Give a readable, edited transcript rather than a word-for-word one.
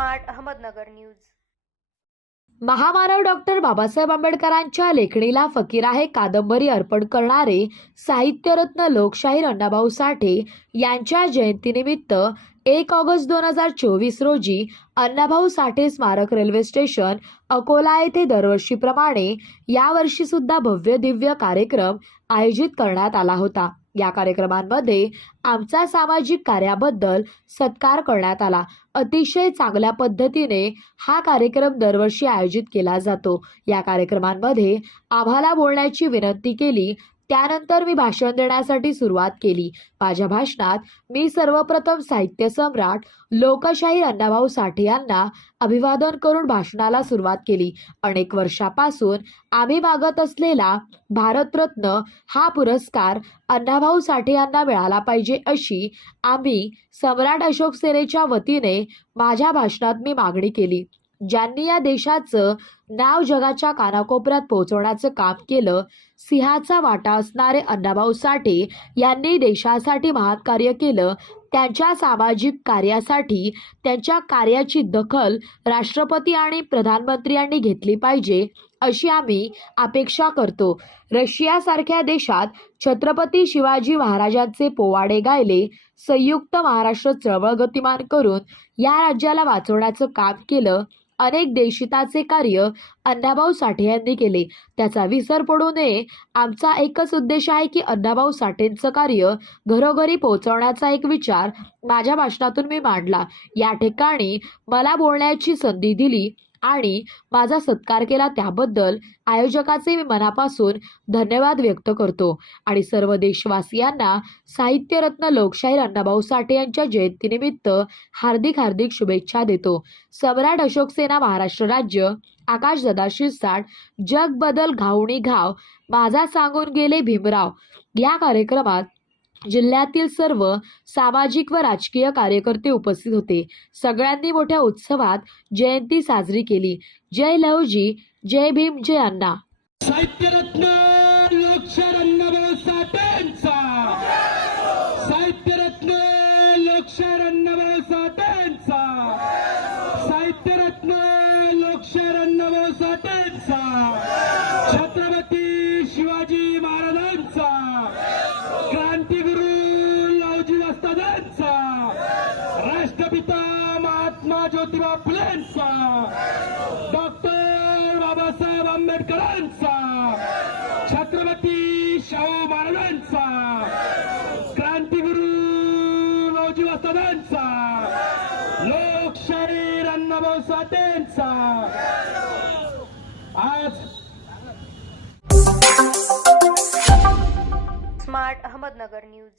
Smart Ahmednagar news. महामानव doctor Babasaheb आंबेडकरांच्या लेखणीला फकीर आहे कादंबरी अर्पण करणारे साहित्यरत्न लोकशाहीर अण्णाभाऊ साठे यांच्या जयंतीनिमित्त 1 ऑगस्ट 2024 रोजी अण्णाभाऊ साठे स्मारक रेल्वे स्टेशन अकोला येथे दरवर्षीप्रमाणे यावर्षी सुद्धा भव्य दिव्य कार्यक्रम आयोजित करण्यात आला होता। या कार्यक्रमांमध्ये आमचा सामाजिक कार्याबद्दल सत्कार करण्यात आला। अतिशय चांगल्या पद्धतीने हा कार्यक्रम दरवर्षी आयोजित केला जातो। या कार्यक्रमांमध्ये आम्हाला बोलण्याची विनंती केली, त्यानंतर मी भाषण देण्यासाठी सुरुवात केली। माझ्या भाषणात मी सर्वप्रथम साहित्य सम्राट लोकशाहीर अण्णाभाऊ साठे यांना अभिवादन करून भाषणाला सुरुवात केली। अनेक वर्षापासून आम्ही मागत असलेला भारतरत्न हा पुरस्कार अण्णाभाऊ साठे यांना मिळाला पाहिजे अशी आम्ही सम्राट अशोक सेनेच्या वतीने माझ्या भाषणात मी मागणी केली। ज्यांनी या देशाचं नाव जगाच्या कानाकोपऱ्यात पोहोचवण्याचं काम केलं, सिंहाचा वाटा असणारे अण्णाभाऊ साठे यांनी देशासाठी महान कार्य केलं। त्यांच्या सामाजिक कार्यासाठी त्यांच्या कार्याची दखल राष्ट्रपती आणि प्रधानमंत्री यांनी घेतली पाहिजे अशी आम्ही अपेक्षा करतो। रशियासारख्या देशात छत्रपती शिवाजी महाराजांचे पोवाडे गायले, संयुक्त महाराष्ट्र चळवळ गतिमान करून या राज्याला वाचवण्याचं काम केलं। अनेक देशहिताचे कार्य अण्णाभाऊ साठे यांनी केले, त्याचा विसर पडू नये। आमचा एकच उद्देश आहे की अण्णाभाऊ साठेंचं कार्य घरोघरी पोहोचवण्याचा एक विचार माझ्या भाषणातून मी मांडला। या ठिकाणी मला बोलण्याची संधी दिली आणि माझा सत्कार केला त्याबद्दल आयोजकाचे मी मनापासून धन्यवाद व्यक्त करतो आणि सर्व देशवासियांना साहित्यरत्न लोकशाहीर अण्णाभाऊ साठे यांच्या जयंतीनिमित्त हार्दिक शुभेच्छा देतो। सम्राट अशोक सेना महाराष्ट्र राज्य, आकाश दादा शिरसाट, जग बदल घाऊणी घाव, माझा सांगून गेले भीमराव। या कार्यक्रमात जिल्ह्यातील सर्व सामाजिक व राजकीय कार्यकर्ते उपस्थित होते। सगळ्यांनी मोठ्या उत्सवात जयंती साजरी केली। जय लहुजी, जय भीम, जय अण्णा। साहित्यरत्न लोकशाहीर अण्णाभाऊ साठेंचा, साहित्यरत्न लोकशाहीर अण्णाभाऊ साठेंचा, साहित्यरत्न लोकशाहीर अण्णाभाऊ साठेंचा, छत्रपती शिवाजी महाराजांचा, क्रांतिगुरु लहुजी वस्तादांचा, राष्ट्रपिता महात्मा ज्योतिबा फुलेंचा, डॉक्टर बाबासाहेब आंबेडकरांचा, छत्रपती शाहू महाराजांचा, क्रांतिगुरु लहुजी वस्तादांचा, लोकशाहीर अण्णाभाऊ साठेंचा। आज स्मार्ट अहमदनगर न्यूज।